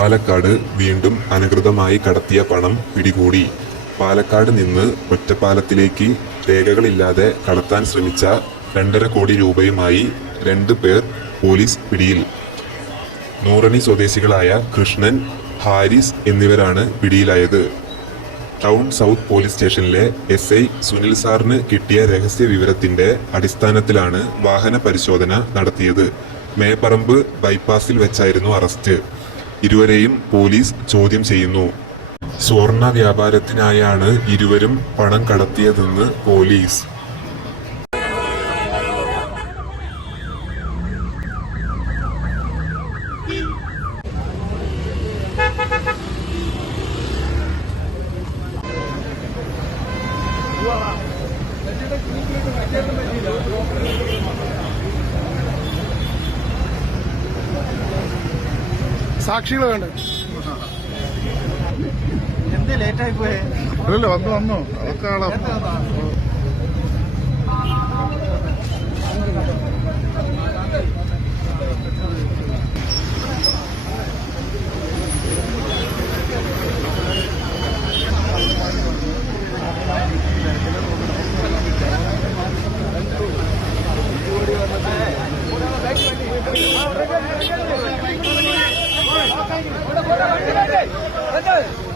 പാലക്കാട് വീണ്ടും അനധികൃതമായി കടത്തിയ പണം പിടികൂടി. പാലക്കാട് നിന്ന് ഒറ്റപ്പാലത്തിലേക്ക് രേഖകളില്ലാതെ കടത്താൻ ശ്രമിച്ച രണ്ടര കോടി രൂപയുമായി രണ്ട് പേർ പോലീസ് പിടിയിൽ. നൂറണി സ്വദേശികളായ കൃഷ്ണൻ ഹാരിസ് എന്നിവരാണ് പിടിയിലായത്. ടൗൺ സൗത്ത് പോലീസ് സ്റ്റേഷനിലെ എസ് ഐ സുനിൽ സാറിന് കിട്ടിയ രഹസ്യ വിവരത്തിന്റെ അടിസ്ഥാനത്തിലാണ് വാഹന പരിശോധന നടത്തിയത്. മേപ്പറമ്പ് ബൈപ്പാസിൽ വെച്ചായിരുന്നു അറസ്റ്റ്. ഇരുവരെയും പോലീസ് ചോദ്യം ചെയ്യുന്നു. സ്വർണ വ്യാപാരത്തിനായാണ് ഇരുവരും പണം കടത്തിയതെന്ന് പോലീസ്. സാക്ഷികൾ വേണ്ട അല്ലല്ലോ വന്നു വന്നു അതൊക്കെ ആളാ Thank you. రండి